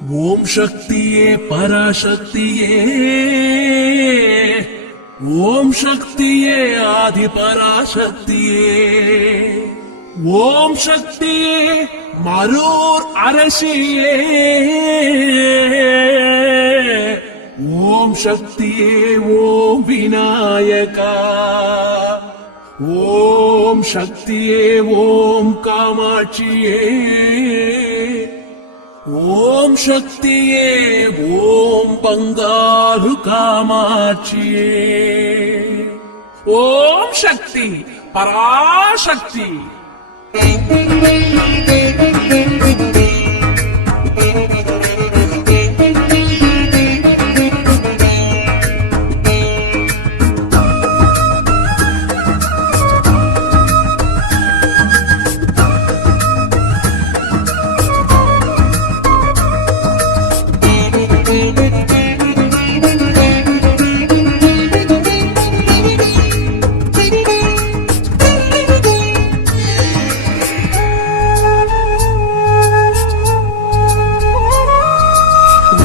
ஓம் சக்தியே பராசக்தியே, ஓம் சக்தியே ஆதி பராசக்தியே, ஓம் சக்தியே மரூர் அரசியே, ஓம் சக்தியே ஓம் விநாயகா, ஓம் சக்தியே ஓம் காமாட்சியே, ஓம் சக்தியே ஓம் பங்காரு காமாட்சியே, ஓம் சக்தி பராசக்தி.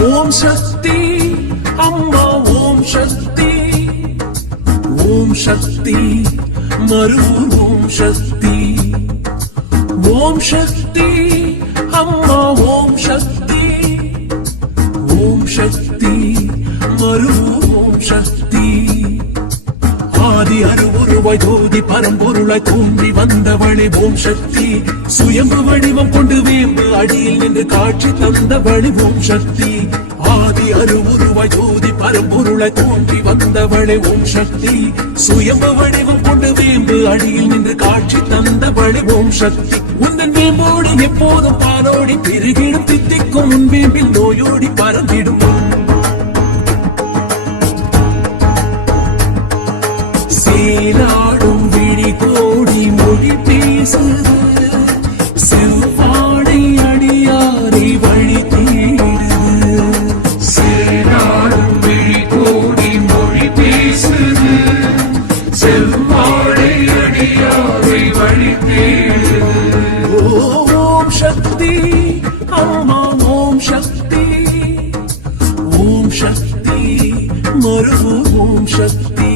ஓம் சக்தி அம்மா ஓம் சக்தி, ஓம் சக்தி மருவூர் ஓம் சக்தி, ஓம் சக்தி அம்மா ஓம் சக்தி, ஓம் சக்தி மருவூர் ஓம் சக்தி. ஆதி அருவுருவாய் ஜோதி பரம்பொருளாய் தோன்றி வந்தவளே ஓம் சக்தி, சுயம்பு வடிவம் கொண்டு வேம்பு அடியில் நின்று காட்சி தந்தவளே ஓம் சக்தி. ஆதி அருவுருவாய் ஜோதி பரம்பொருளாய் தோன்றி வந்தவளே ஓம் சக்தி, சுயம்பு வடிவம் கொண்டு வேம்பு அடியில் நின்று காட்சி தந்தவளே ஓம் சக்தி. உந்தன் வேம்போடு எப்போதும் பாலோடி பெருகிடும் தித்திக்கும் உன் வேம்பில் நோயோடி பறந்திடும். சேலாடும் விழி கோடி மொழி பேசுது, செவ்வாடை அடியாரை வழி தேடுது. சேலாடும் விழி கோடி மொழி பேசுது, செவ்வாடை அடியாரை வழி தேடுது. ஓம் சக்தி அம்மா ஓம் சக்தி, ஓம் சக்தி மருவு ஓம் சக்தி.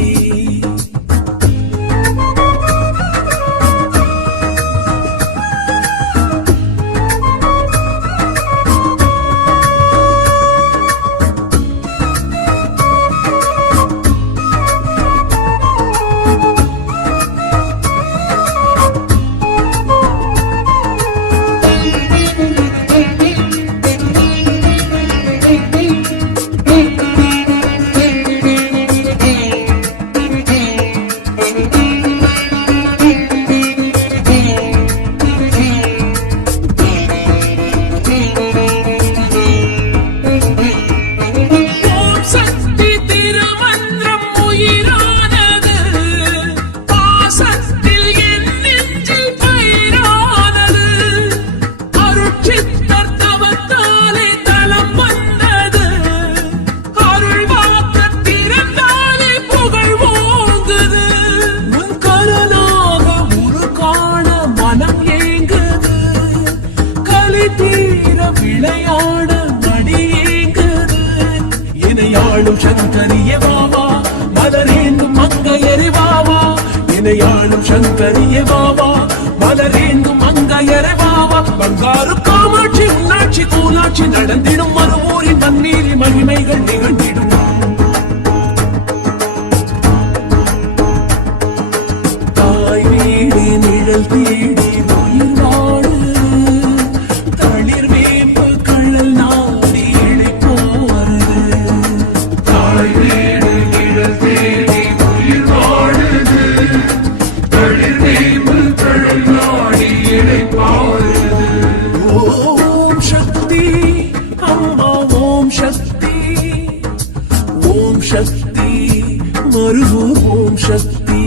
விளையாட மடியேங்குது இணையாளும் சங்கரிய வாவா, மலரேந்தும் மங்கையரி வாவா. இணையாளும் சங்கரிய வாவா, மலரேந்தும் மங்கையரி வாவா. பங்காரு காமாட்சி உன்னாட்சி கூலாட்சி நடந்திடும் மறுவூரின் மண்ணீரி மகிமைகள் நிகழ்ந்திடும். தாய் வீடு நிழல் தேடி உயிர் வாடு, ஓம் சக்தி அம்மா ஓம் சக்தி, ஓம் சக்தி மருவு ஓம் சக்தி.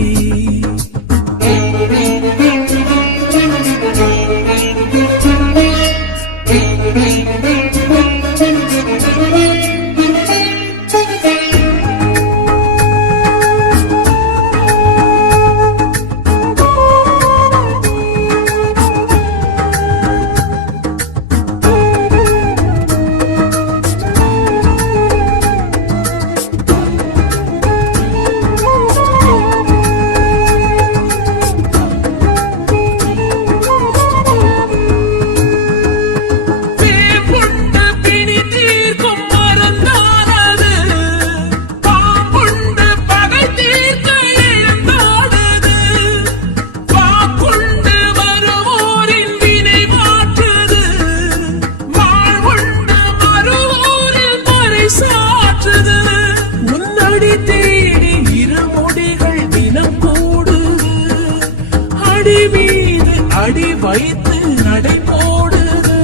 வைத்து நடை போடுது.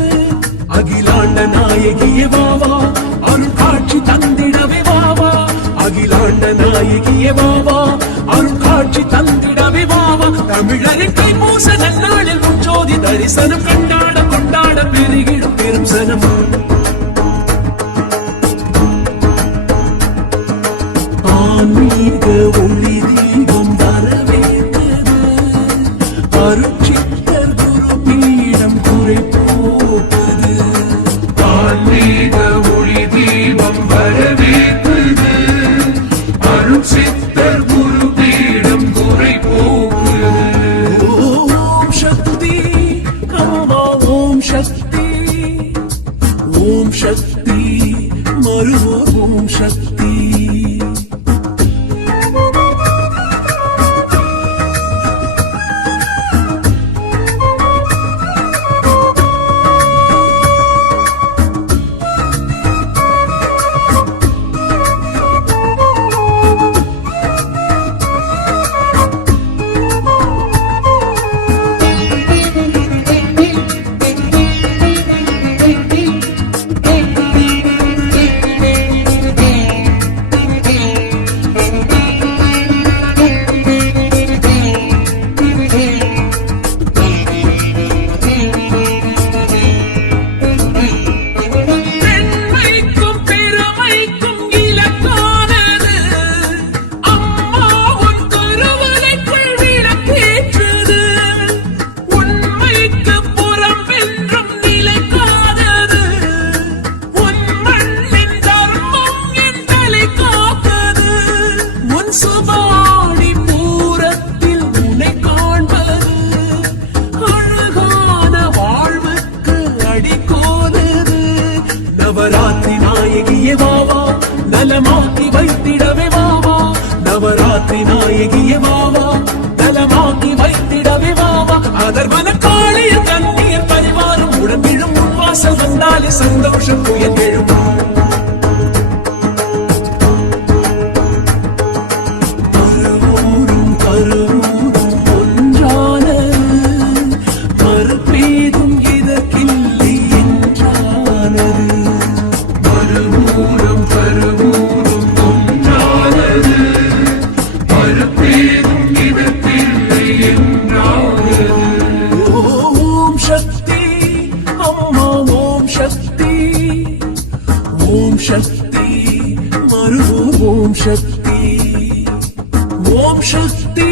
அகிலாண்ட நாயகியே வாவா, அருள் காட்சி தந்திடவே வாவா. அகிலாண்ட நாயகியே வாவா, அருள் காட்சி தந்திடவே வாவா. தமிழரின் தைப்பூச நன்னாளில் முஞ்சோதி தரிசனம் கண்டாட கொண்டாட பெருகிடும் பெரும் சனம். ஆன்மீக ஒளி தீபம் வரவேற்கிறது. அருட்சித்தர் குரு பீடம் குறை போக்குது. ஆன்மீக ஒளி தீபம் வரவேற்கிறது. அருட்சித்தர் குரு பீடம் குறை போக்குது. ஓம் சக்தி அம்மா, ஓம் சக்தி, ஓம் சக்தி மருவோர் ஓம் சக்தி. நவராத்திரி நாயகியே வாவா, நலமாக்கி வைத்திடவே வாவா. நவராத்திரி நாயகியே வாவா, நலமாக்கி வைத்திடவே வாவா. அதர்வன காளிய கண்ணிய பரிவாரம் உடம்பிழும் உன்வாசல் வந்தாலே சந்தோஷம் புயல் எழும். மறுவூரும் கருவூரும் ஒன்றான மறுபேதும் இதற்கில்லை என்றானது. மறுவூரும் கருவூரும் ஒன்றானது, மறுபேதும் இதற்கில்லை என்றானது. ஓம் சக்தி அம்மா, ஓம் சக்தி, ஓம் சக்தி மருவூர் ஓம் சக்தி. ஓம் சக்தி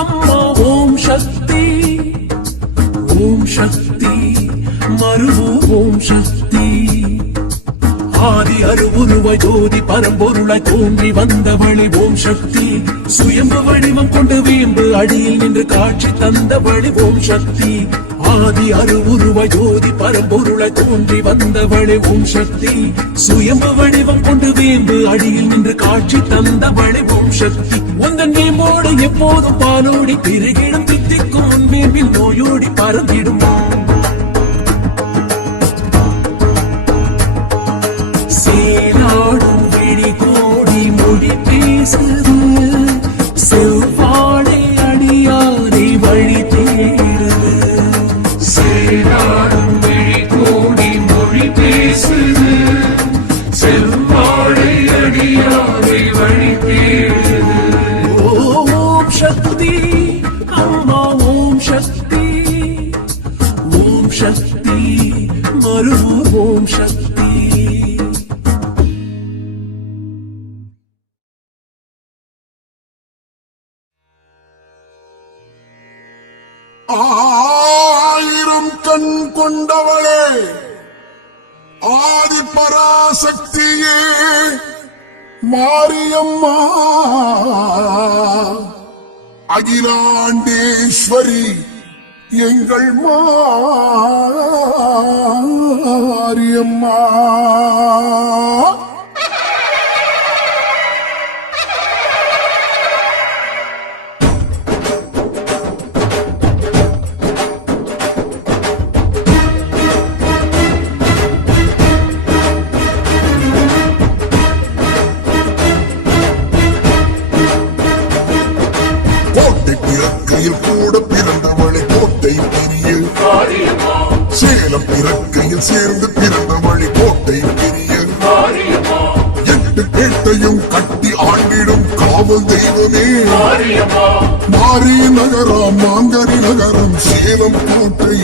அம்மா, ஓம் சக்தி, ஓம் சக்தி மருவூர் ஓம் சக்தி. ஆதி அருவுருவாய் ஜோதி பரம்பொருளாய் தோன்றி வந்தவளி ஓம் சக்தி. சுயம்பு வடிவம் கொண்டு வீம்பு அடியில் நின்று காட்சி தந்தவளி ஓம் சக்தி. ஆதி அருவுருவாய் ஜோதி பரம்பொருளாய் தோன்றி வந்தவளி ஓம் சக்தி. சுயம்பு வடிவம் கொண்டு வீம்பு அடியில் நின்று காட்சி தந்தவளி ஓம் சக்தி. உந்தன் வேம்போடு எப்போதும் பாலோடி பிறகிடும் தித்திக்கும் உன் வேம்பில் நோயோடி பறந்திடும். சேலாடும் விழி கோடி மொழி பேசுது. செவ்வாழை அடியாரை வழி தேடுது. சேலாடும் விழி கோடி மொழி பேசுது. செவ்வாழை அடியாரை வழி தேடுது. ஓம் சக்தி அம்மா, ஓம் சக்தி, ஓம் சக்தி மருவூர் ஓம் சக்தி. ஆயிரம் கண் கொண்டவளே, ஆதி பராசக்தியே, மாரியம்மா, அகிலாண்டேஸ்வரி, எங்கள் மாரியம்மா. கோட்டை பிறக்கையில் கூட பிறந்தவளை, கோட்டை பெரிய இறக்கையில் சேர்ந்து பிறந்த வழி கோட்டை பெரிய எட்டு பேட்டையும் கட்டி ஆண்டிடும் காவல் தெய்வமே மாரி நகரம் மாங்கனி நகரம் சேலம் கோட்டை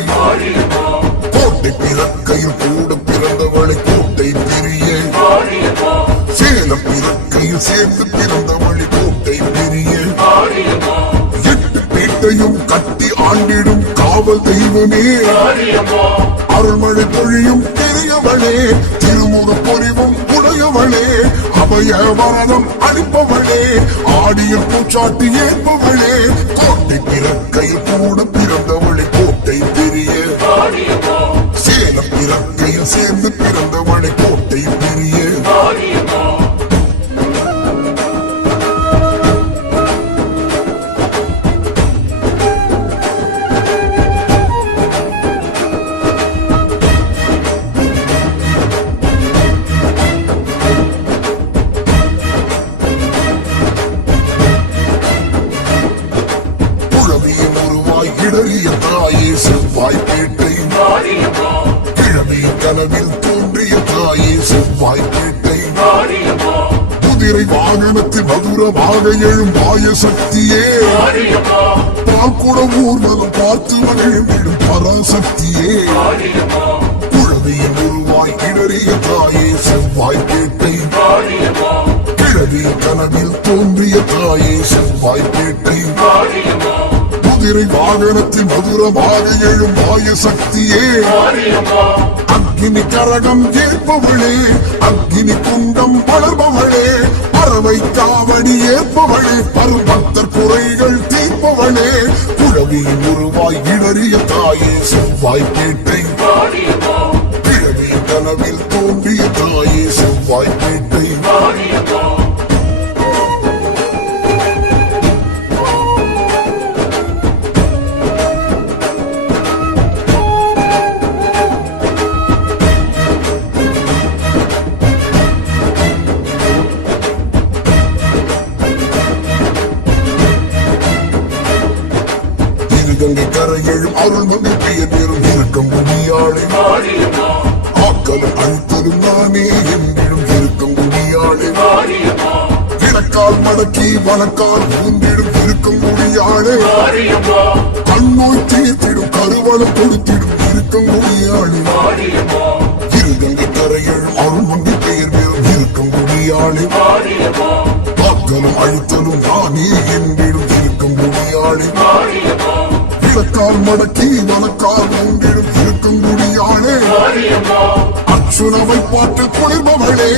கோட்டை பிறக்கையில் கூட பிறந்தவளை கோட்டை பெரிய சேலம் பிறக்கையில் சேர்ந்து பிறந்தவளை கோட்டை பெரிய எட்டு பேட்டையும் கட்டி ஆண்டிடும் காவல் தெய்வமே அருள்மழை பொழியும் பெரியவளே திருமுக பொறிவும் உடையவளே அபய வரதம் அளிப்பவளே ஆடியில் பூச்சாட்டி ஏற்பவளே கோட்டை பிறக்கையில் கூட பிறந்தவளை கோட்டை பெரிய சேலம் பிறக்கையில் சேர்ந்து பிறந்தவளை கோட்டை பெரிய இடறிய தாயே செவ்வாய்ப்பேட்டை கிழமை கனவில் தோன்றிய தாயே செவ்வாய்ப்பேட்டை குதிரை வாகனத்தில் மதுரமாக எழும் மாய சக்தியே பால்குட ஊர்வலம் பார்த்து மகிழ்ந்திடும் பராசக்தியே குழந்தையின் உருவாய் இடறிய தாயே செவ்வாய்ப்பேட்டை கிழமை கனவில் தோன்றிய தாயே செவ்வாய்ப்பேட்டை குதிரை வாகனத்தில் மதுரமாக எழும் மாய சக்தியே அக்னி கரகம் ஏற்பவளே அக்னி குண்டம் வளர்பவளே பறவை காவடி ஏற்பவளே பருவத்தர் குறைகள் தீர்ப்பவளே குழவியின் உருவாய் இடறிய தாயே செவ்வாய்ப்பேட்டை கிழவி கனவில் தோன்றிய தாயே செவ்வாய்ப்பேட்டை கங்கை கரையெழும் அருள் மங்கை பெயர் பெறும் இருக்கும் குடியாளே ஆக்கலும் அழுத்தலும் நானே என்றிடும் இருக்கும் குடியாளே கிழக்கால் மடக்கி வழக்கால் ஊன்றிடும் இருக்கும் குடியாளே கண்ணோய் தீர்த்திடும் கருவளம் கொடுத்திடும் இருக்கும் குடியாளே இருகங்கை கரையெழும் அருள் மங்கை பெயர் பெறும் இருக்கும் குடியாளே ஆக்கலும் அழுத்தலும் நானே என்றிடும் இருக்கும் குடியாளே கிழக்கால் மடக்கி வழக்கால் ஊன்றிடும் இருக்கும் குடியாளே அச்சுனவை பாட்டு குளிர்பவளே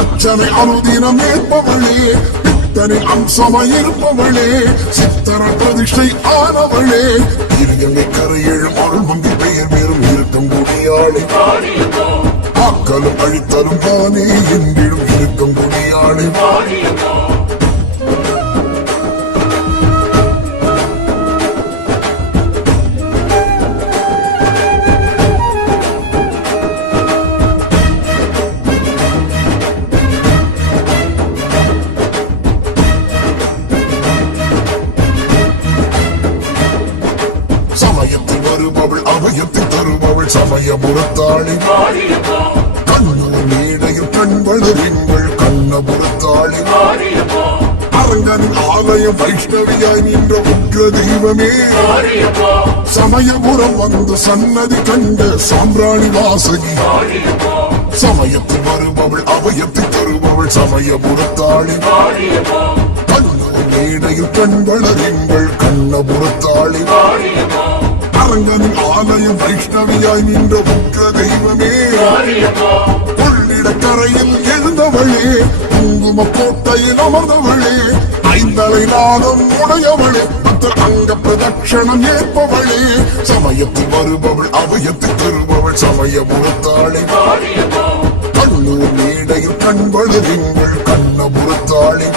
அச்சனை அனுதினம் ஏற்பவளே பித்தனை அம்சமாய் இருப்பவளே சித்தர பிரதிஷ்டை ஆனவளே இருகங்கை கரையெழும் அருள் மங்கை பெயர் பெறும் இருக்கும் குடியாளே ஆக்கலும் அழித்தலும் தானே என்றிடும் இருக்கும் குடியாளே சமயத்தில் வருபவள் அபயத்தில் தருபவள் சமயபுரத்தாளி கண்ணூர் மேடையில் கண் வளரிங்கள் கண்ணபுரத்தாளி அரங்கனின் ஆலய வைஷ்ணவியாய் நின்ற உக்ர தெய்வமே சமயபுரம் வந்து சன்னதி கண்ட சாம்பிராணி வாசகி சமயத்தில் வருபவள் அபயத்தில் தருபவள் சமயபுரத்தாளி கண்ணூர் மேடையில் கண் வளரிங்கள் கண்ணபுரத்தாளி அரங்கனின் ஆலய வைஷ்ணவியாய் நின்ற உக்ர தெய்வமே கொள்ளிடக்கரையில் எழுந்தவளே குங்கும கோட்டையில் அமர்ந்தவளே ஐந்தலை நாதம் உடையவளே பக்தர் அங்க பிரதட்சணம் ஏற்பவளே சமயத்தில் வருபவள் அபயத்தில் தருபவள் சமயபுரத்தாளி கண்ணூர் மேடையில் கண் வளரிங்கள் கண்ணபுரத்தாளி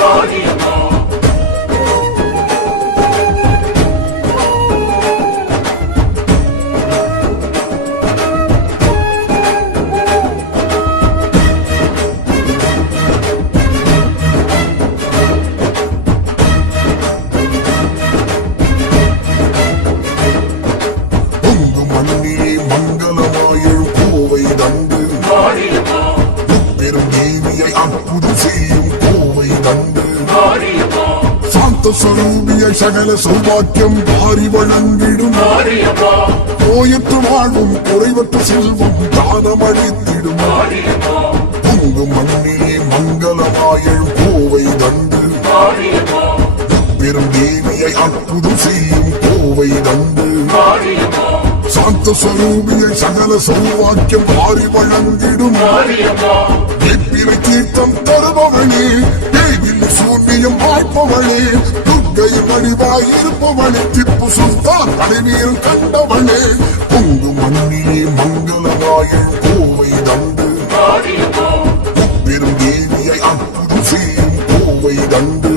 மண்ணிலே மங்களமாயழும் கோவை സ്വരൂപിയ സകല സൗഭാഗ്യം വാരി വഴങ്ങിടും പോയറ്റ് വാഴും കുറവറ്റ செல்வம் தானமளித்திடும் பொங்கும் மண்ணிலே மங்களமாயும் கோவை தந்து பெரும் தேவியை அற்புதம் செய்யும் கோவை தந்து சாந்த ஸ்வரூபியை சகல சௌவாக்கியம் வாரி வழங்கிடும் எப்பிரை தீர்த்தம் தருபவனே தேவில்லி சூர்ணியம் வாய்ப்பவனே துர்க்கையின் வடிவாய் இருப்பவனே திப்பு சுல்தான் அடிமையில் கண்டவனே பொங்கு மண்ணிலே மங்களமாயும் கோவை தந்து பெரும் தேவியை அற்புதம் செய்யும் கோவை தந்து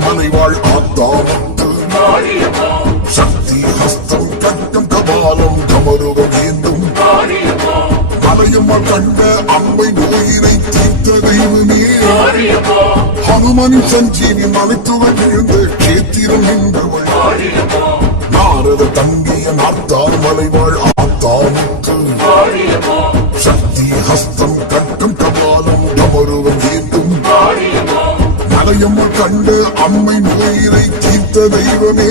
மலைவாழ் ஆத்தாமத்து சக்தி ஹஸ்தம் கட்டம் கபாலம் கமருகம் ஏந்தும் மலையம்மா கண்ட அம்மை நோயினை தீர்த்த தெய்வமே ஹனுமனின் சஞ்சீவி மலைத்துவன் எழுந்து கேத்திரம் நின்றவள் நாரத தங்கிய நார்த்தார் மலைவாழ் ஆத்தாமத்து சக்தி ஹஸ்தம் கட்டம் கபாலம் கமருகம் ஏந்தும் மலையம்மா கண்டு அம்மை நோயினை தீர்த்த தெய்வமே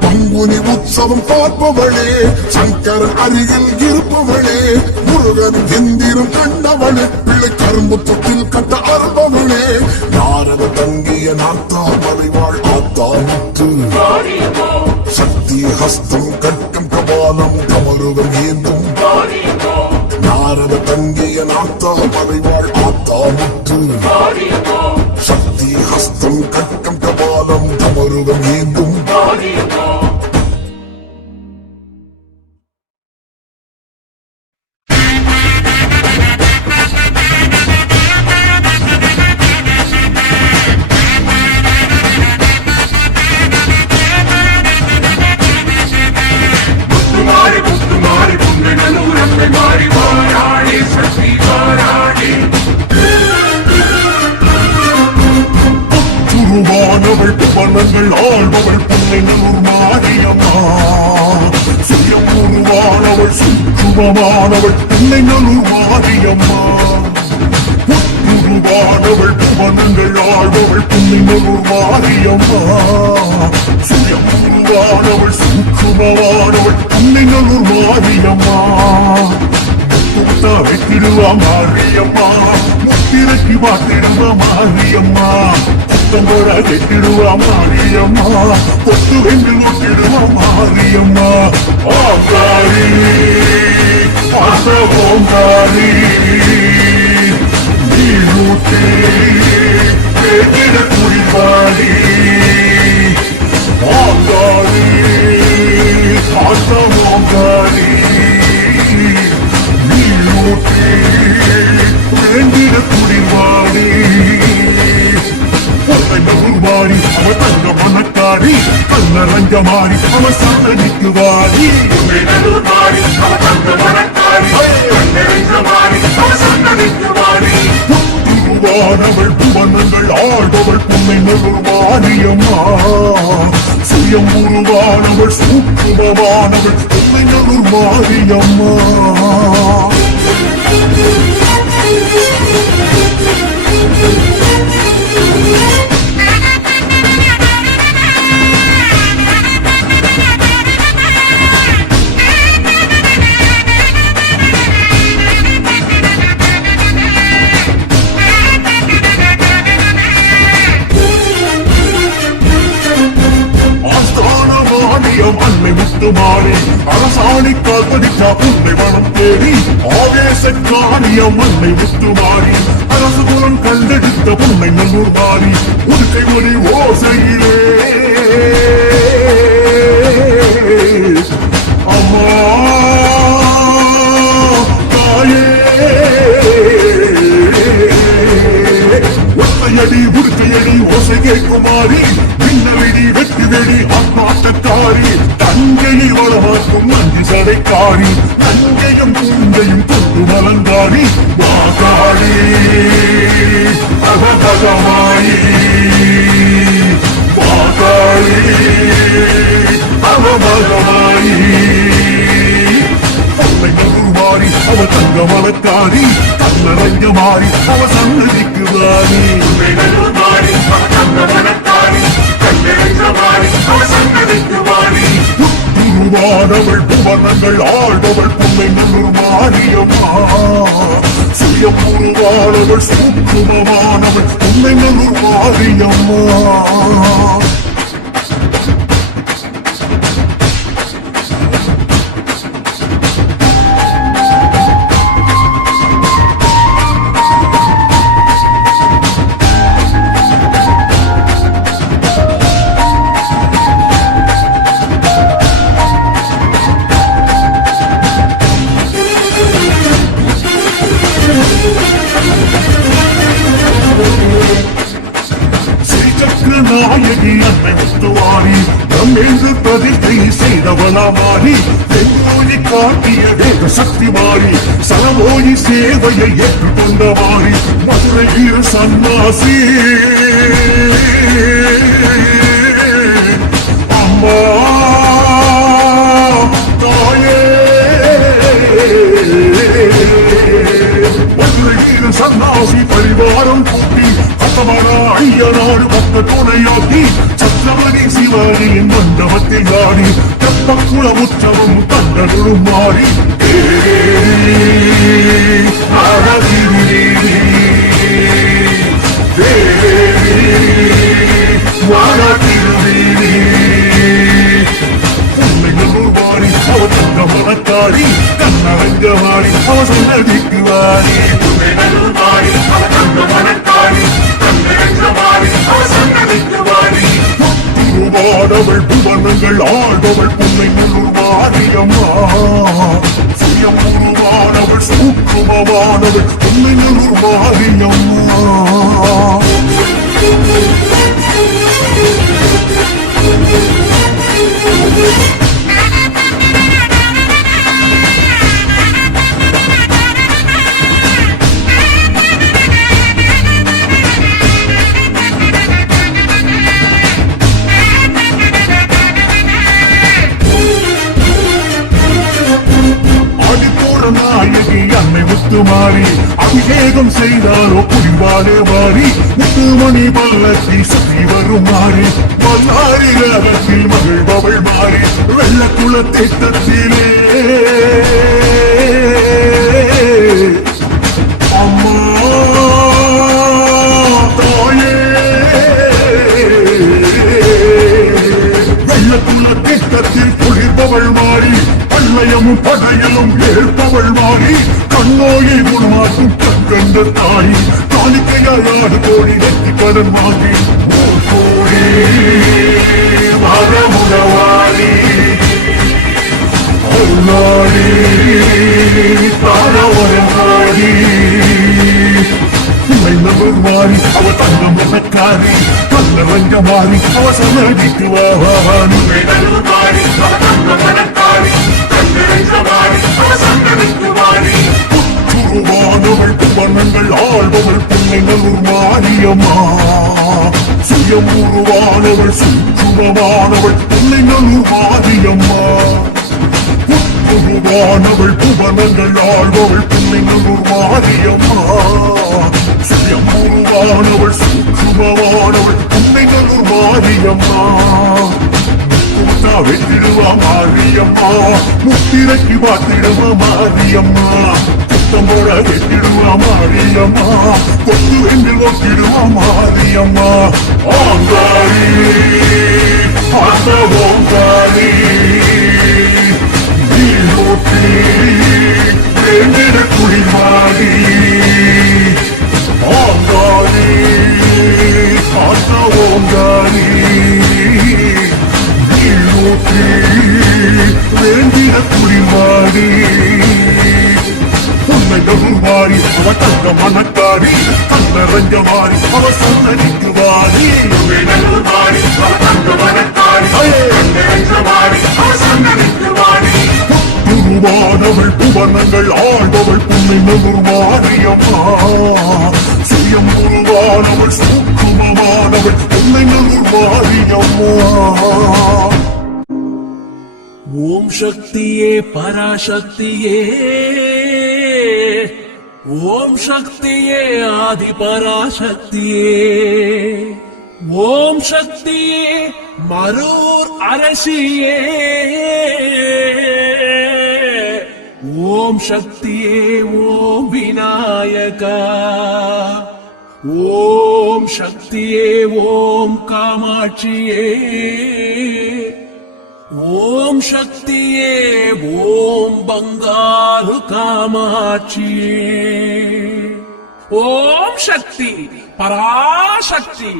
பங்குனி உற்சவம் பார்ப்பவளே சங்கரன் அருகில் இருப்பவளே முருகன் எந்திரம் கண்டவளே பிள்ளை கரும்பு தொட்டில் கட்ட அறுபவளே நாரத தங்கிய நாத்தார் மலைவாழ் ஆத்தாமுத்து சக்தி ஹஸ்தம் கட்டம் கபாலம் கமருகம் ஏந்தும் நாரத தங்கிய நாத்தார் மலைவாழ் ஆத்தாமுத்து சக்தி ஹஸ்தம் கட்டம் கபாலம் கமருகம் ஏந்தும் வண்ணங்கள் ஆழ்பவள் புன்னைநல்லூர் மாரியம்மா சுயம் உருவானவள் சுற்றுவமானவள் புன்னைநல்லூர் மாரியம்மா உருவானவள் புவனங்கள் ஆழ்பவள் புன்னைநல்லூர் மாரியம்மா சுயம் உருவானவள் சுற்றுவமானவள் புன்னைநல்லூர் மாரியம்மா முத்தாவித்திடுவா மாரியம்மா முத்திரக்கி பார்த்திடுவா மாரியம்மா புத்தங்கோட கெட்டிடுவா மாரியம்மா பொத்து வெண்டில் ஒட்டிடுவா மாரியம்மா ஆங்காரி பாச ஓங்காரி நீரூட்டி கேட்டிட குறிப்பாடி ஆங்காரி பாச ஓங்காரி வேண்டிட குடிவாடி உருவாடி அவ தங்க மனக்காரி கண்ணரங்க மாறி அவ சாதனைக்கு வாடி உருவானவள் புவனங்கள் ஆழ்பவள் புன்னை நல்லூர் மாரியம்மா சுயம் உருவானவள் சூக்குமமானவள் புன்னை நல்லூர் மாரியம்மா அன்னை முத்துமாரி அரசாணி கால்பதிக்கா உன்னை வனம் தேடி ஆவேச காணியம் அன்னை முத்துமாரி அரசு குலம் கண்டெடுத்த புன்னை நல்லூர் மாறி உடுக்கை ஒளி ஓசையிலே அம்மா தாயே ஒத்தையடி உடுக்கையடி ஓசை கேட்குமாரி மின்னலடி வெற்றி வெடி ஆத்மாட்டக்கா மாறி தங்கையை வளமாக்கும் நன்றி சடைக்காரி நங்கையும் பூங்கையும் தொட்டு மலங்காரி வாகாரி அவபகமாயி வாகாரி அவபகமாயி மாறி அவ தங்க மலக்காரி தன்னரங்க மாறி அவ சன்னதிக்கு வாரி மாறி அவ தங்க மலக்காரி தன்னரங்க மாறி அவ சன்னதிக்கு வாரி உருவானவள் புவனங்கள் ஆழ்பவள் பொம்மை நல்லூர் மாரியம்மா சுயம் உருவானவள் சூக்குமமானவள் பொம்மை நல்லூர் மாரியம்மா நாயகி அன்னை முத்துவாரி நம்மென்று பிரதிஷ்டை செய்தவளா மாறி தென்மொழி காட்டிய வேத சக்தி மாறி சலமோயி சேவையை ஏற்றுக்கொண்ட மாறி மதுரை வீர சன்னாசி அம்மா தாயே மதுரை வீர சன்னாசி பரிவாரம் கூட்டி ஐயனாடு பக்க துணையாக்கி சத்ரபதி சிவாஜியின் மண்டபத்தில் ஆடி தெப்பக்குள உற்சவம் கண்டனும் மாறி மாறி அவ தங்க மனக்காரி கண்ணரங்க மாறி அவ சன்னதிக்கு வாரி மாறி அவ தங்க மனக்காரி உருவானவள் புவனங்கள் ஆழ்பவள் பொம்மை நல்லூர் மாரியம்மா சுயம் உருவானவள் சூக்குமமானவள் பொம்மை நல்லூர் மாரியம்மா நாயகி அன்னை முத்துமாரி அபிஷேகம் செய்தாலோ புரிவாலே மாறி முத்துமணி பல்லத்தில் சுற்றி வரும் மாறி பல்லாரி ரகத்தில் மகிழ்பவள் மாறி வெள்ளக்குள தேட்டத்திலே அம்மா தாயே வெள்ளக்குள தேட்டத்தில் குளிர்பவள் மாறி பல்லயமும் படையலும் ஏற்பவள் மாறி கண்ணோயை குணமாக்கும் கண்கண்ட தாய் காணிக்கையாடு கோடி நெத்தி கடன் வாங்கி கோடி வரமுடவாரி அருளாடி தாரவரமாடி நபர் மாறி அவ தங்க மனக்காரி கண்ணரங்க மாறி அவ சன்னதிக்கு வாரி மாறி அவ தங்க மனக்காரி உருவானவள் புவனங்கள் ஆழ்பவள் பொன்னை நல்லூர் மாரியம்மா சுயம் உருவானவள் சூக்குமமானவள் பொன்னை நல்லூர் மாரியம்மா உருவானவள் புவனங்கள் ஆழ்பவள் பொன்னை நல்லூர் மாரியம்மா சுயம் உருவானவள் சூக்குமமானவள் பொன்னை நல்லூர் மாரியம்மா வெற்றிடுவா மாரியம்மா முத்திரைக்கு பார்த்திடுவா மாரியம்மா புத்தம்போட வெற்றிடுவா மாரியம்மா கொத்து வெண்டில் ஒட்டிடுவா மாரியம்மா ஓங்காரி ஆத்த ஓங்காரி நீரோட்டி வேண்டிட குடிமாரி ஓங்காரி ஆத்த ஓங்காரி வேண்டிட குடிமாறி உன்னைகள் மாறி அவ தங்க மனக்காரி கண்ணரங்க மாறி அவ சன்னதிக்கு வாரி மாறி அவ தங்க மனக்காரி உன்னை நல்லூர் மாரியம்மா சுயம் உருவானவள் சூக்குமமானவள் உன்னை நல்லூர் மாரியம்மா ஓம் சக்தியே பராசக்தியே ஓம் சக்தியே ஆதி பராசக்தியே ஓம் சக்தியே மரூர் அரசியே ஓம் சக்தியே ஓம் விநாயகா ஓம் சக்தியே ஓம் காமாட்சியே ஓம் சக்தியே ஓம் பங்காரு காமாட்சியே ஓம் சக்தி பராசக்தி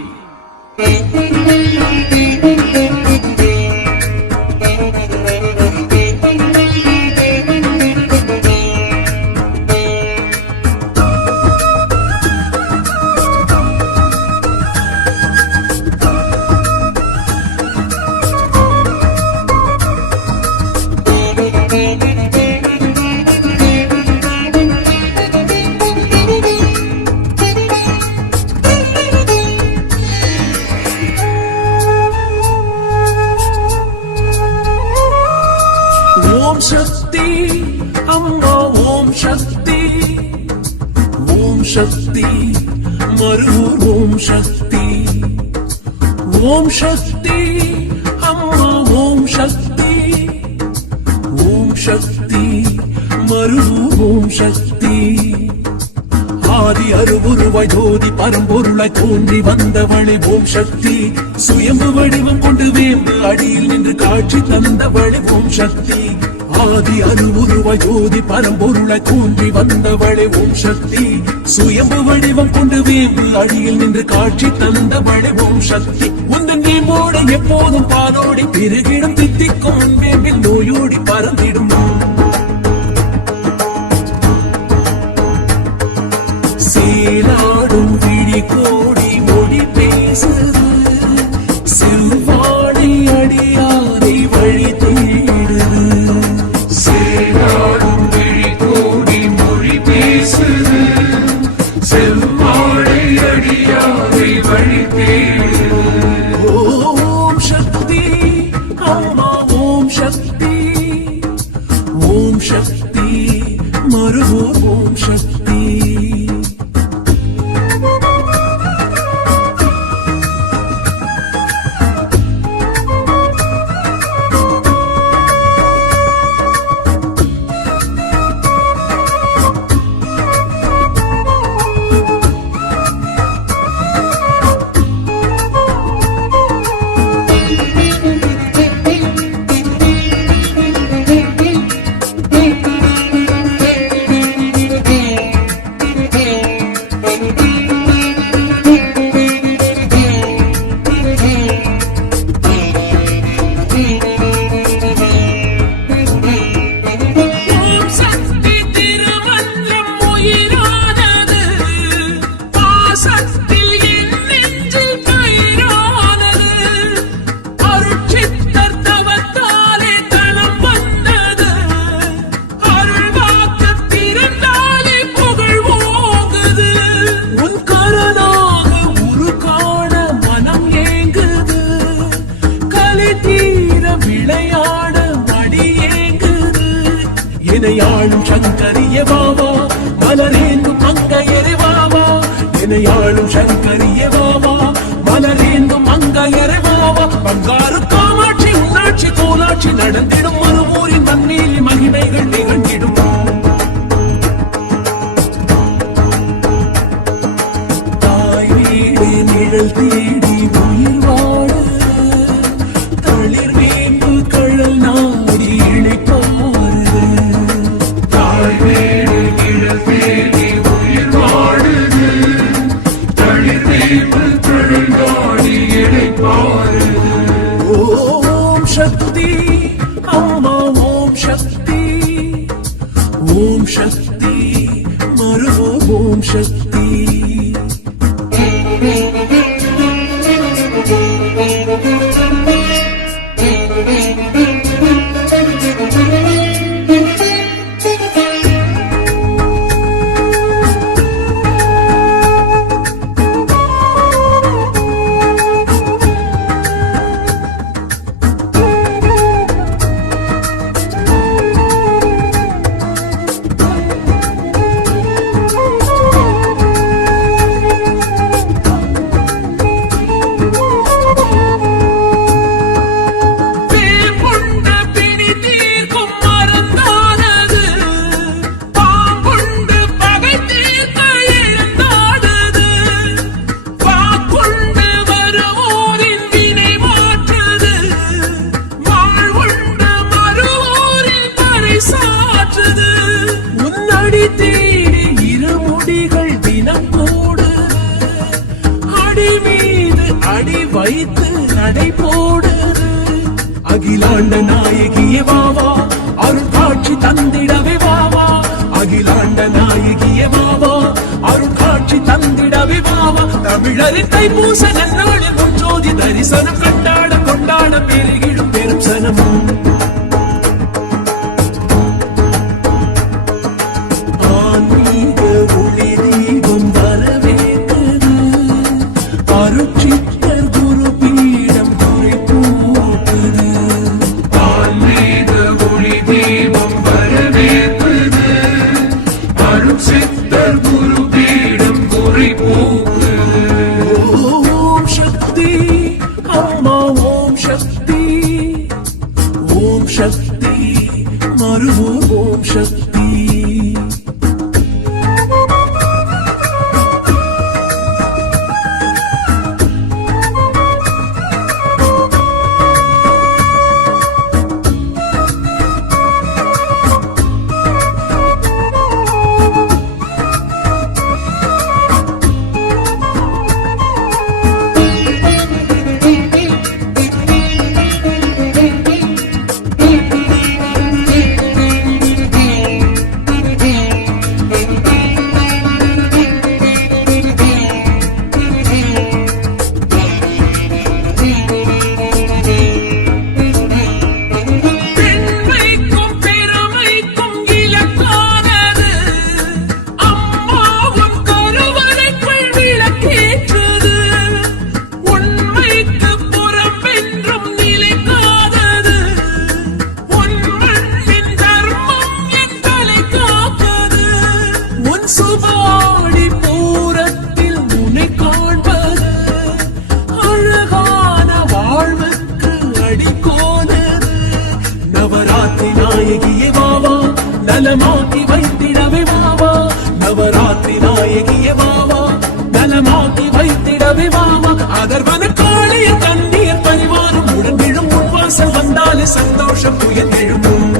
ஓம் சக்தி அம்மா ஓம் சக்தி ஓம் சக்தி மருகூர் ஓம் சக்தி ஓம் சக்தி அம்மா ஓம் சக்தி ஓம் சக்தி மருகூர் ஓம் சக்தி ஆதி அருவுருவாய் ஜோதி பரம்பொருளாய் தோன்றி வந்தவளே ஓம் சக்தி சுயம்பு வடிவம் கொண்டு வேம்பு அடியில் நின்று காட்சி தந்தவளே ஓம் சக்தி ஆதி அருவுருவாய் ஜோதி பரம்பொருளாய் தோன்றி வந்தவளே ஓம் சக்தி சுயம்பு வடிவம் கொண்டு வேம்பு அடியில் நின்று காட்சி தந்தவளே ஓம் சக்தி உந்தன் நீமோட எப்போதும் பாலோடி பெருகிடும் தித்திக்கும் வேம்பில் நோயோடி பறந்திடும் சேலாடும் விழி கோடி மொழி பேசுது செவ்வாழை அடியாரை வழி தேடுது சேலாடும் விழி கோடி மொழி பேசுது செவ்வாழை அடியாரை வழி தேடுது ஓம் சக்தி அம்மா ஓம் சக்தி ஓம் சக்தி மருகூர் ஓம் சக்தி எனையாளும் சங்கரிய பாபா மலரேந்தும் மங்கையரே பாபா எனையாளும் சங்கரிய பாபா மலரேந்தும் மங்கையரே பாபா பங்காரு காமாட்சி உன்னாட்சி கோலாட்சி நடந்திடும் மறுவூரின் மண்ணில் மகிமைகள் நிகழ்ந்திடும் தாய் வீடு நிழல் தேடி உயிர் வாடு தளிர் வேம்பு கழல் நாடி இழைப்பாரு ஓம் சக்தி அம்மா ஓம் சக்தி ஓம் சக்தி மருகோ ஓம் சக்தி அகிலாண்ட நாயகியே வாவா அருள் காட்சி தந்திடவே வாவா அகிலாண்ட நாயகியே வாவா அருள் காட்சி தந்திடவே வாவா தமிழரின் தைப்பூச நன்னாளில் முன்ஜோதி தரிசனம் கண்டாட கொண்டாட பெருகிடும் பெரும் சனமும் ஆன்மீக ஒளி தீபம் வரவேற்கிறது அருட்சித்தர் குரு பீடம் துறை பூக்குது ஆன்மீக ஒளி தீபம் வரவேற்கிறது அருட்சித்தர் குரு பீடம் துறை பூக்குது ஓம் சக்தி அம்மா ஓம் சக்தி மருவூர் ஓம் சக்தி சுபாடி பூரத்தில் முனை காண்பது அழகான வாழ்வுக்கு அடிக்கோனது நவராத்திரி நாயகியே வாவா நலமாக்கி வைத்திடவே வாவா நவராத்திரி நாயகியே வாவா நலமாக்கி வைத்திடவே வாவா அதர்வன காளைய கண்ணீர் பரிவாரம் உடன் விழும் உன்வாசல் வந்தாலே சந்தோஷம் புயல் எழும்பும்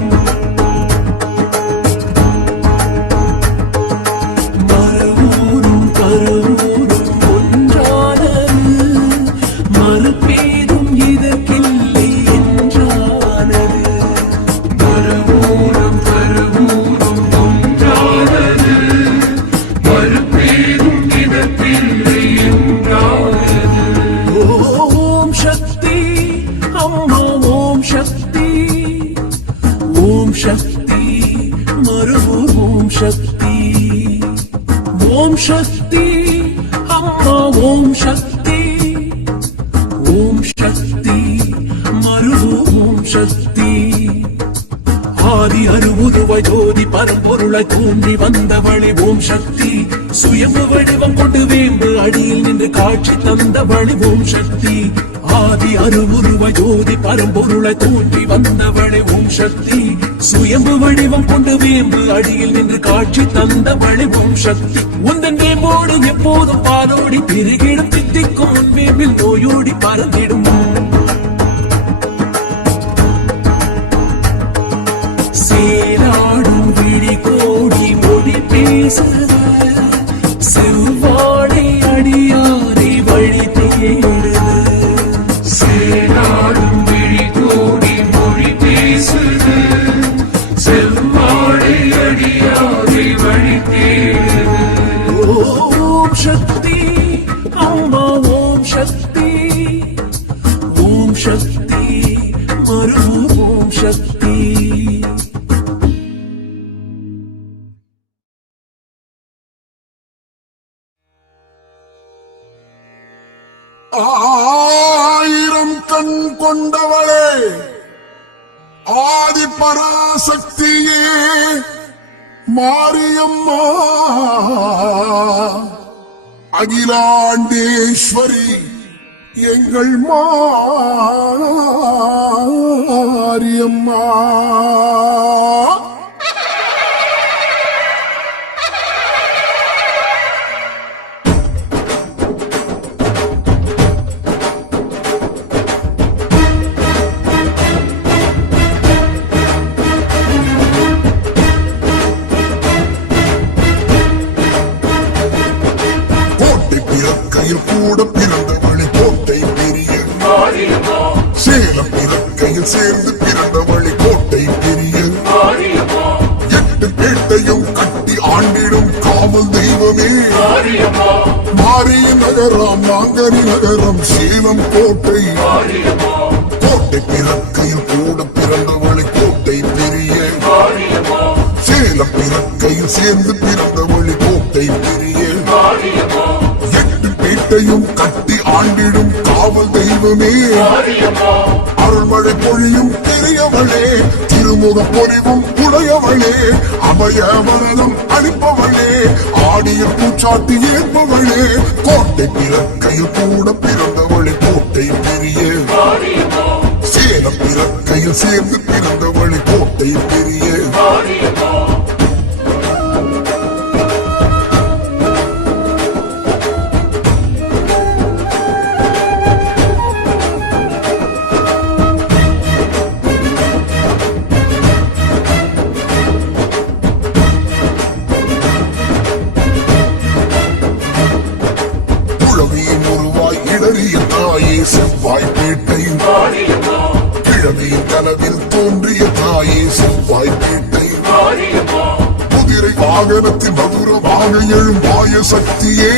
ஓம் சக்தி அம்மா ஓம் சக்தி ஓம் சக்தி மருவு ஓம் சக்தி ஆதி அருவுருவாய் ஜோதி பரம்பொருளாய் தோன்றி வந்தவளே ஓம் சக்தி சுயம்பு வடிவம் கொண்டு வேம்பு அடியில் நின்று காட்சி தந்தவளே ஓம் சக்தி ஆதி அருவுருவாய் ஜோதி பரம்பொருளாய் தோன்றி வந்தவளே ஓம் சக்தி சுயம்பு வடிவம் கொண்டு வேம்பு அடியில் நின்று காட்சி தந்தவளே ஓம் சக்தி உந்தன் வேம்போடு எப்போதும் பாலோடி பெருகிடும் தித்திக்கும் உன் வேம்பில் நோயோடி பறந்திடும் சேராடும் விழி கோடி மொழி பேசுது செவ்வாழை அடியாரை வழி தேடுது சேராடும் விழி கோடி மொழி பேசுது செவ்வாழை அடியாரை வழி தேடுது ஓம் சக்தி அம்மா ஓம் சக்தி மருவு ஓம் சக்தி ஆயிரம் கண் கொண்டவளே ஆதி பராசக்தியே மாரியம்மா அகிலாண்டேஸ்வரி எங்கள் மாரியம்மா கூட பிறந்தவளை கோட்டை பெரிய சேலம் பிறந்த பிறக்கையில் சேர்ந்து பிறந்தவளை கோட்டை பெரிய எட்டு பேட்டையும் கட்டி ஆண்டிடும் காவல் தெய்வமே மாரிய நகரம் மாங்கனி நகரம் சேலம் கோட்டை கோட்டை பிறக்கையில் கூட பிறந்தவளை கோட்டை பெரிய சேலம் பிறக்கையில் சேர்ந்து பிறந்தவளை கோட்டை பெரிய எட்டு பேட்டையும் கட்டி ஆண்டிடும் காவல் தெய்வமே அருள்மழை பொழியும் பெரியவளே திருமுக பொலிவும் உடையவளே அபய மரணம் அளிப்பவளே ஆடிய பூச்சாட்டி ஏற்பவளே கோட்டை பிறக்கையில் கூட பிறந்தவளை கோட்டை பெரிய சேலம் பிறக்கையில் சேர்ந்து பிறந்தவளை கோட்டை பெரிய செவ்வாய் பேட்டை கிழமையின் கனவில் தோன்றிய தாயே செவ்வாய் பேட்டை குதிரை வாகனத்தின் மதுரமாக எழும் மாய சக்தியே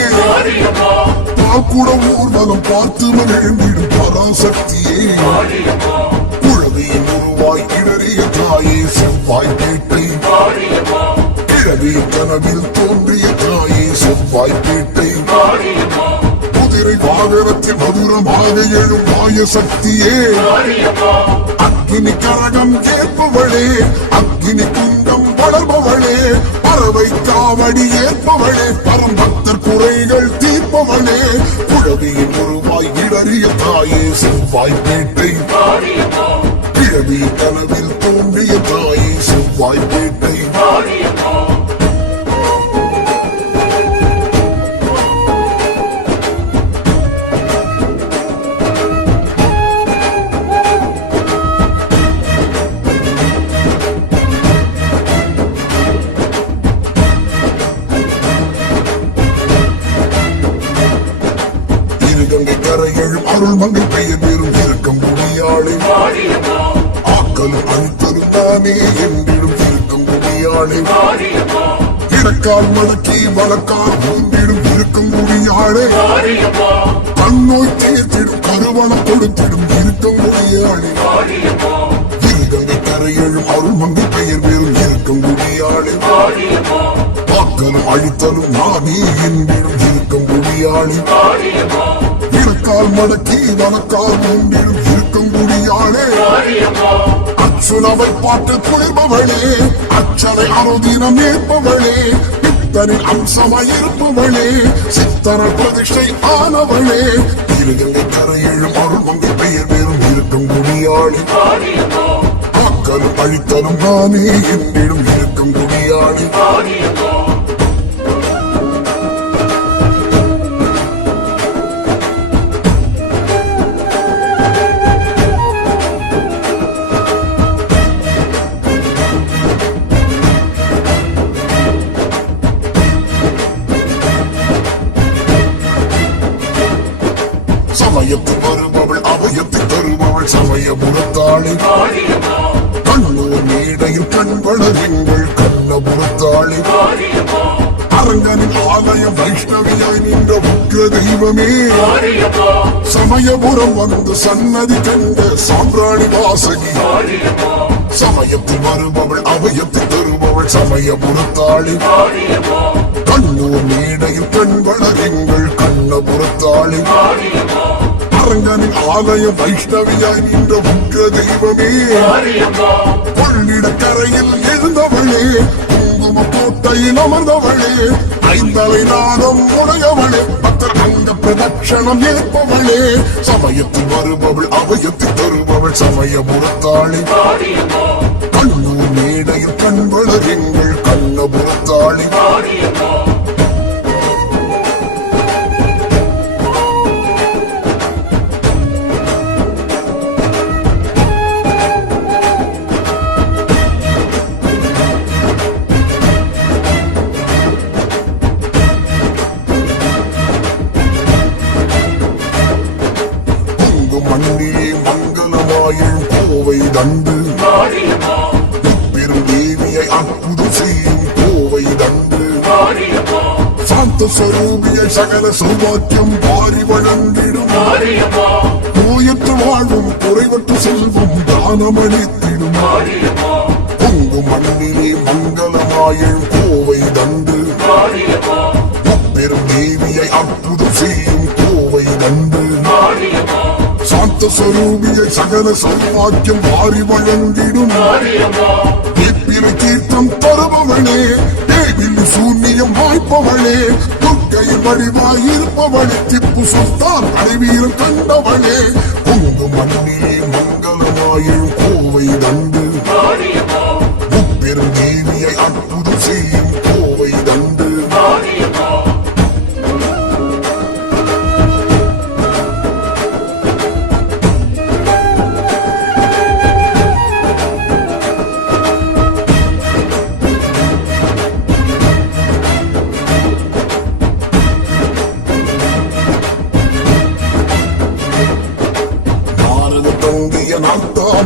பாக்குடம் ஊர்வலம் பார்த்து மகிழ்ந்திடும் பராசக்தியே குழந்தையின் உருவாய் இடறிய தாயே செவ்வாய் பேட்டை கிழமையின் கனவில் தோன்றிய தாயே செவ்வாய் பேட்டை வாகனத்தில் மதுரமாக எழும் மாய சக்தியே அக்கினி கரகம் ஏற்பவளே அக்கினி குண்டம் வளர்பவளே பறவை காவடி ஏற்பவளே பரம்பக்தர் குறைகள் தீர்ப்பவளே குழவியின் உருவாய் இடறிய தாயே செவ்வாய் பேட்டை கிழவி கனவில் தோன்றிய தாயே செவ்வாய் பேட்டை அருள் மங்கை பெயர் பெறும் இருக்கும் முடியாளே ஆக்கலும் அழுத்தலும் தானே என்றிடும் இருக்கும் முடியாளே இடக்கால் மடக்கி வழக்கால் மூன்றிடும் இருக்கும் முடியாளே தன்னோய் தேர்த்திடும் கருவணம் கொடுத்திடும் இருக்கும் முடியாளே இருகங்கை கரையெழும் அருள் மங்கை பெயர் பெறும் இருக்கும் முடியாளே ஆக்கலும் அழித்தலும் நானே என்றிடும் இருக்கும் முடியாளே இடக்கால் மடக்கி வழக்கால் மூன்றிடும் இருக்கும் முடியாளே அச்சுனவை பாட்டு குளிர்பவளே அச்சனை அனுதினம் ஏற்பவளே பித்தனின் அம்சமாய் இருப்பவளே சித்தர பிரதிஷ்டை ஆனவளே இருகங்கை கரையெழும் அருள் மங்கை பெயர் பெறும் இருக்கும் முடியாளே ஆக்கலும் அழித்தலும் நானே என்றிடும் இருக்கும் முடியாளே சமயத்து வருபவள் அபயத்தை தருபவள் சமயபுரத்தாளே கண்ணூர் மேடையில் கண்வளர் எங்கள் கண்ணபுரத்தாளே அரங்கனின் ஆலயம் வைஷ்ணவியாய் நின்ற முக்கிய தெய்வமே சமயபுரம் வந்து சன்னதி கண்ட சாம்பிராணி வாசகி சமயத்தில் வருபவள் அபயத்தை தருபவள் சமயபுரத்தாளே கண்ணூர் மேடையில் கண்வளர் எங்கள் கண்ணபுரத்தாளே அரங்கனின் ஆலயம் வைஷ்ணவியாய் நின்ற முக்கிய தெய்வமே கொள்ளிட கரையில் எழுந்தவளே குங்கும கோட்டையில் அமர்ந்தவளே ஐந்தலை நாடம் உடையவளே பக்தர் அங்க பிரதட்சணம் ஏற்பவளே சமயத்தில் வருபவள் அபயத்தில் தருபவள் சமயபுரத்தாளே கண்ணூர் மேடையில் கண்வளர் எங்கள் கண்ணபுரத்தாளே மண்ணிலே மங்களமாய் வாழும் கோவை தண்டு பெரும் தேவியை அற்புதம் செய்யும் கோவை தண்டு சாந்த ஸ்வரூபியை சகல சௌபாக்கியம் வாரி வழங்கிடும் நோயற்ற வாழ்வும் குறைவற்ற செல்வம் தானமளித்திடும் பொங்கு மண்ணிலே மங்களமாயும் கோவை தண்டு பெரும் தேவியை அற்புதம் செய்யும் கோவை தண்டு சாந்த ஸ்வரூபியை சகல சௌபாக்கியம் வாரி வழங்கிடும் தீப்பிலை தீர்த்தம் தருபவனே தேவில் சூன்யம் வாய்ப்பவளே துர்க்கையின் வடிவாயிருப்பவளே திப்பு சுல்தான் அறிவீரம் கண்டவளே பொங்கு மண்ணிலே மங்களமாயும் கோவை தண்டு முப்பெரும் தேவியை அற்புதம் செய்யும் கோவை தண்டு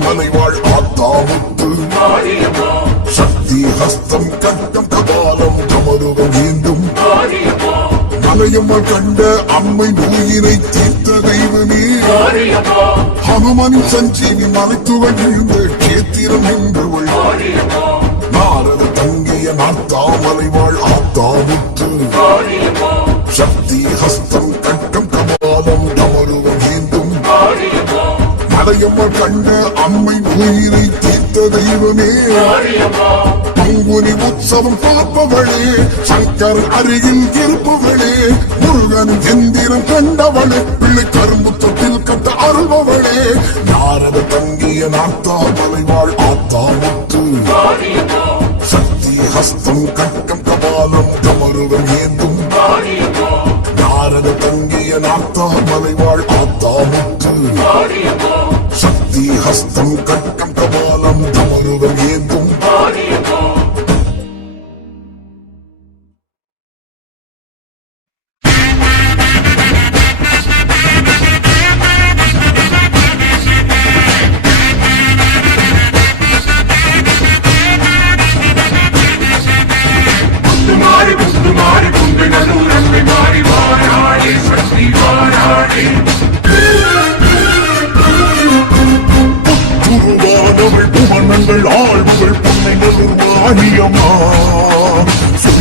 மலைவாழ் ஆத்தாமுத்து சக்தி ஹஸ்தம் கட்டம் கபாலம் கமருகம் ஏந்தும் மலையம்மாள் கண்ட அம்மை நோயினை தீர்த்த தெய்வமே ஹனுமனின் சஞ்சீவி மலைத்துவள் எழுந்த கேத்திரம் என்பவள் நாரத தங்கிய நாத்தாமலைவாழ் ஆத்தாமுத்து சக்தி ஹஸ்தம் கட்டம் கபாலம் கமருகம் ஏந்தும் மலையம்மாள் கண்ட அம்மை உயிரை தீர்த்த தெய்வமே பங்குனி உற்சவம் பார்ப்பவளே சங்கர் அருகில் இருப்பவளே முருகனின் எந்திரம் கண்டவளே பிள்ளை கரும்பு தொட்டில் கட்ட அருள்பவளே நாரத தங்கிய நாத்தா மலைவாழ் ஆத்தாமுத்து சக்தி ஹஸ்தம் கட்டம் கபாலம் கமருகம் ஏந்தும் நாரத தங்கிய நாத்தா மலைவாழ் ஆத்தாமுத்து சக்தி ஹஸ்தம் கட்டம் கபாலம் கமருகம் ஏந்தும்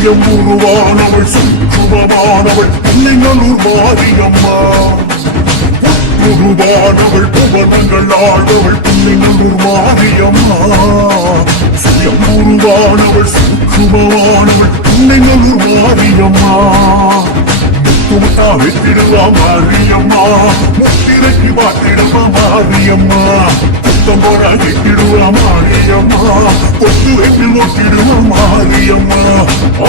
சுயம்புருவானவள் சுற்றுவமானவள் பிள்ளைங்களூர் மாரியம்மா உருவானவள் புவனங்கள் ஆழ்வள் பிள்ளைங்களூர் மாரியம்மா சுயம்புருவானவள் சுற்றுவமானவள் பிள்ளைங்களூர் மாரியம்மா முத்துமுட்டா வெற்றிடுவா மாரியம்மா முத்திரைக்கு வாத்திடுவா மாரியம்மா புத்தம்பொறா கெட்டிடுவா மாரியம்மா கொத்து வெற்றி ஒட்டிடுவா மாரியம்மா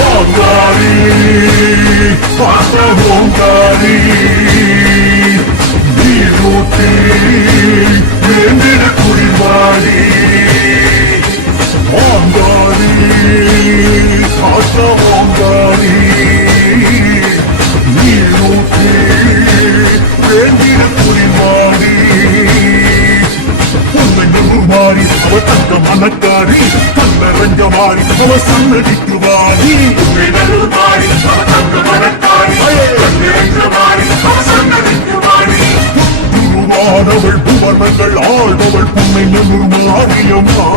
ஓங்காரி பாத்த ஓங்காரி நீரூட்டி வேண்டிட குடிவாடி ஓங்காரி பாத்த ஓங்காரி நீரூட்டி வேண்டிட குடிவாடி மாறி அவ தங்க மனக்காரி கண்ணரங்க மாறி அவ சன்னதிக்கு வாரி மாறி அவ தங்க மனக்காரி கண்ணரங்க மாறி அவ சன்னதிக்கு வாரி குருவானவள் புவனங்கள் ஆழ்பவள் புன்னை நெல்லூர் மாரியம்மா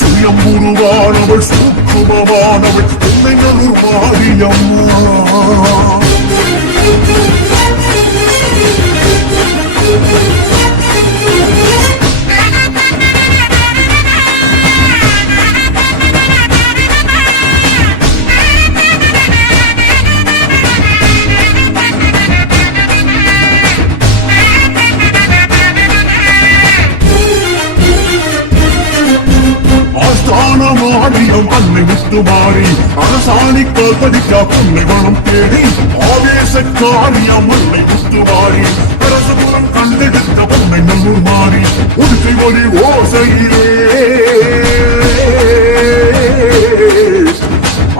சுயம்புருவானவள் சூக்குமமானவள் புன்னை நெல்லூர் மாரியம்மா மாரியம் அன்னை முத்துமாரி அரசாணிக்கால் பதிக்கா பொன்னை வனம் தேடி ஆவேச காரியம் அன்னை முத்துமாரி அரசபுரம் கண்டெடுத்த பொன்னை நல்லூர் மாறி உடுக்கை ஒளி ஓசையிலே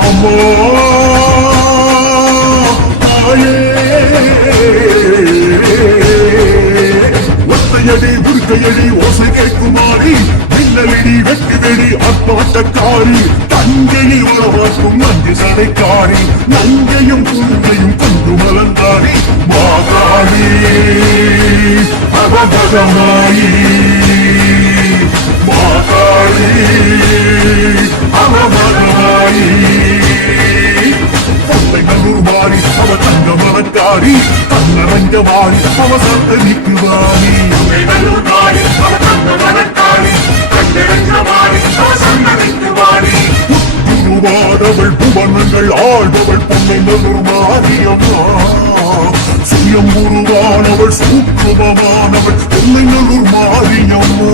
அம்மா தாயே ஒத்தையடி உடுக்கை அங்கையடி ஓசை கேட்குமாறி மின்னலடி வெட்டி வெடி அப்பாட்டக்காரி தங்கையில் உறவாக்கும் நஞ்சு சடைக்காரி நங்கையும் புண்ணையும் கொண்டு மலர்ந்தாரி மாகாளி அவபதமாயி மாகாளி அவபதமாயி நல்லூர் மாறி அவ தங்க மனக்காரி கண்ணரங்க மாறி அவ சத்தரிக்கு வாரி நல்லூர் மாறி அவ தங்க மனக்காரி கண்ணரங்க மாறி அவ சத்தரிக்கு வாரி உருவாதவள் புவனங்கள் ஆழ்பவள் பொன்னை நல்லூர் மாரியம்மா சுயம் உருவானவள் சூக்குமமானவள் பொன்னை நல்லூர் மாரியம்மா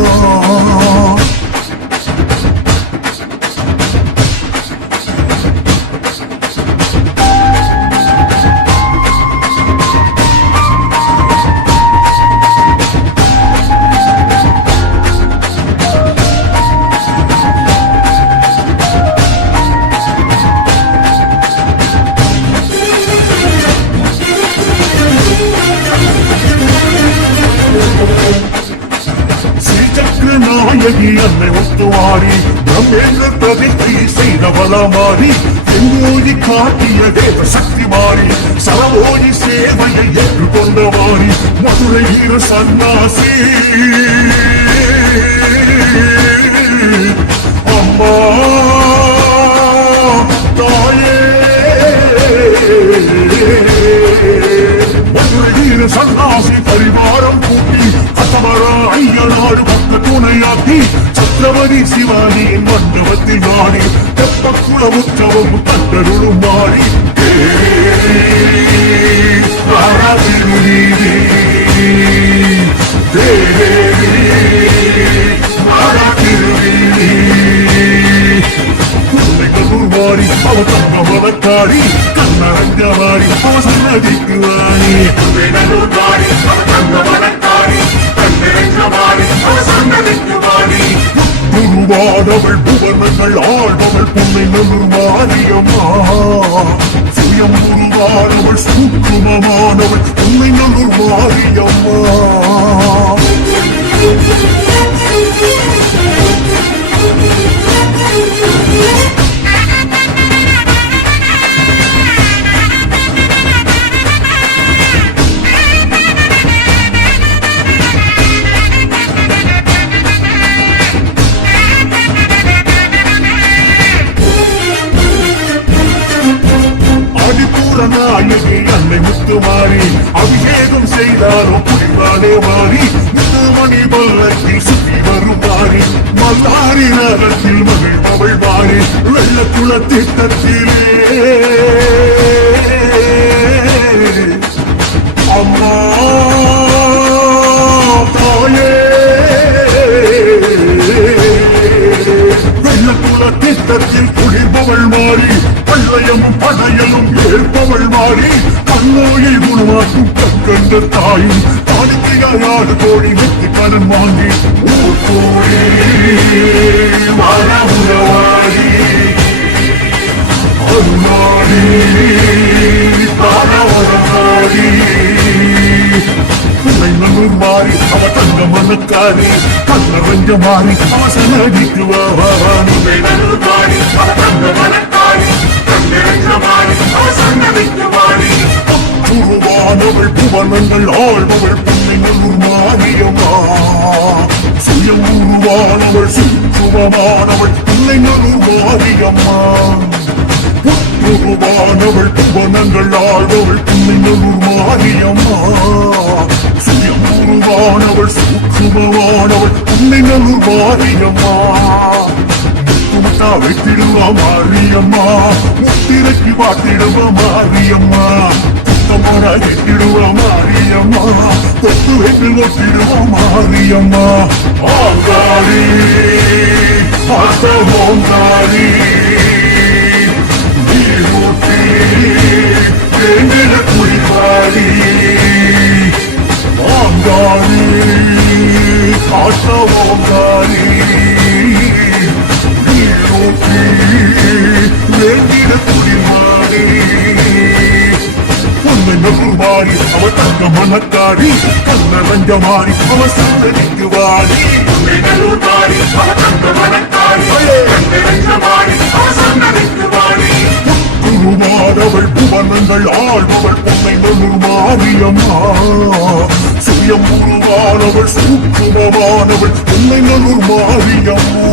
நாயகி அன்னை ஒத்துவாரி பிரம்மேந்திர பிரதிஷ்டை செய்த பலமாரி செங்கோதி காட்டிய தேவ சக்தி மாறி சரவோதி சேவையை ஏற்றுக்கொண்ட மாறி மதுரை வீர சன்னாசி அம்மா தாயே மதுரை வீர சன்னாசி பரிவாரம் கூட்டி அசமரா ஐயனாடு பக்க துணையாக்கி சத்ரவதி சிவானியின் மண்டபத்தில் நாடி தெப்பக்குள உற்சவம் தந்தருளும் மாறி மாறி அவ தங்க மதக்காரி கண்ணரங்க மாறி அவ சன்னதிக்கு வாணி உருவானவள் புவனங்கள் ஆழ்பவள் பொன்னை நல்லூர் மாரியம்மா சுயம் உருவானவள் சூக்குமமானவள் பொன்னை நல்லூர் மாரியம்மா நாயகி அன்னை முத்துமாரி அபிஷேகம் செய்தாலும் புரிவானே மாறி முத்துமணி பல்லக்கில் சுற்றி வரும் மாறி மல்லாரி நகரத்தில் மகிழ்பவள் மாறி வெள்ளக்குள திட்டத்திலே அம்மா தாயே வெள்ளக்குள திட்டத்தில் குளிர்பவள் மாறி பள்ளயமும் படையலும் ஏற்பவள் மாறி கண்ணோயை குணமாக்கும் கற்கண்ட தாயும் தானிக்கையாடு கோடி வெற்றி கடன் வாங்கி ஊர் கோடி மரமுறவாடி அருமாடி தானவரமாடி நல்லூர் மாறி அவ தங்க மனக்காரி கண்ணரங்க மாறி அவ சன்னதிக்கு வாணி நல்லூர் மாறி அவ தங்க மனக்காரி உருவானவள் புவனங்கள் ஆழ்பவள் பொன்னை நல்லூர் மாரியம்மா சுயம் உருவானவள் சுற்றுவமானவள் பொன்னை நல்லூர் மாரியம்மா உருவானவள் புவனங்கள் ஆழ்பவள் பொன்னை நல்லூர் மாரியம்மா சுயம் உருவானவள் சுற்றுவமானவள் பொன்னை நல்லூர் மாரியம்மா முத்தா வைத்திடுவா மாரியம்மா முத்திரைக்கு பார்த்திடுவா மாரியம்மா புத்தமரா எட்டிடுவா மாரியம்மா தொட்டு வைத்து ஒட்டிடுவா மாரியம்மா ஆங்காரி ஆசமோங்காரி நீரூட்டி தேங்கிட குளிப்பாடி ஆங்காரி ஆசமோங்காரி வேண்டிட குளிர்வாடி பொன்னை நல்லூர் மாறி அவள் தங்க மணக்காரி கண்ணரஞ்ச மாறி அவள் சந்தனிக்கு வாடி பொன்னை நல்லூர் மாறி அவள் தங்க மணக்காரி கண்ணரஞ்ச மாறி அவள் சந்தனிக்கு வாடி குருமானவள் புவனங்கள் ஆழ்பவள் பொன்னை நல்லூர் மாரியம்மா சுயம் உருவானவள் சூக்குமமானவள் பொன்னை நல்லூர் மாரியம்மா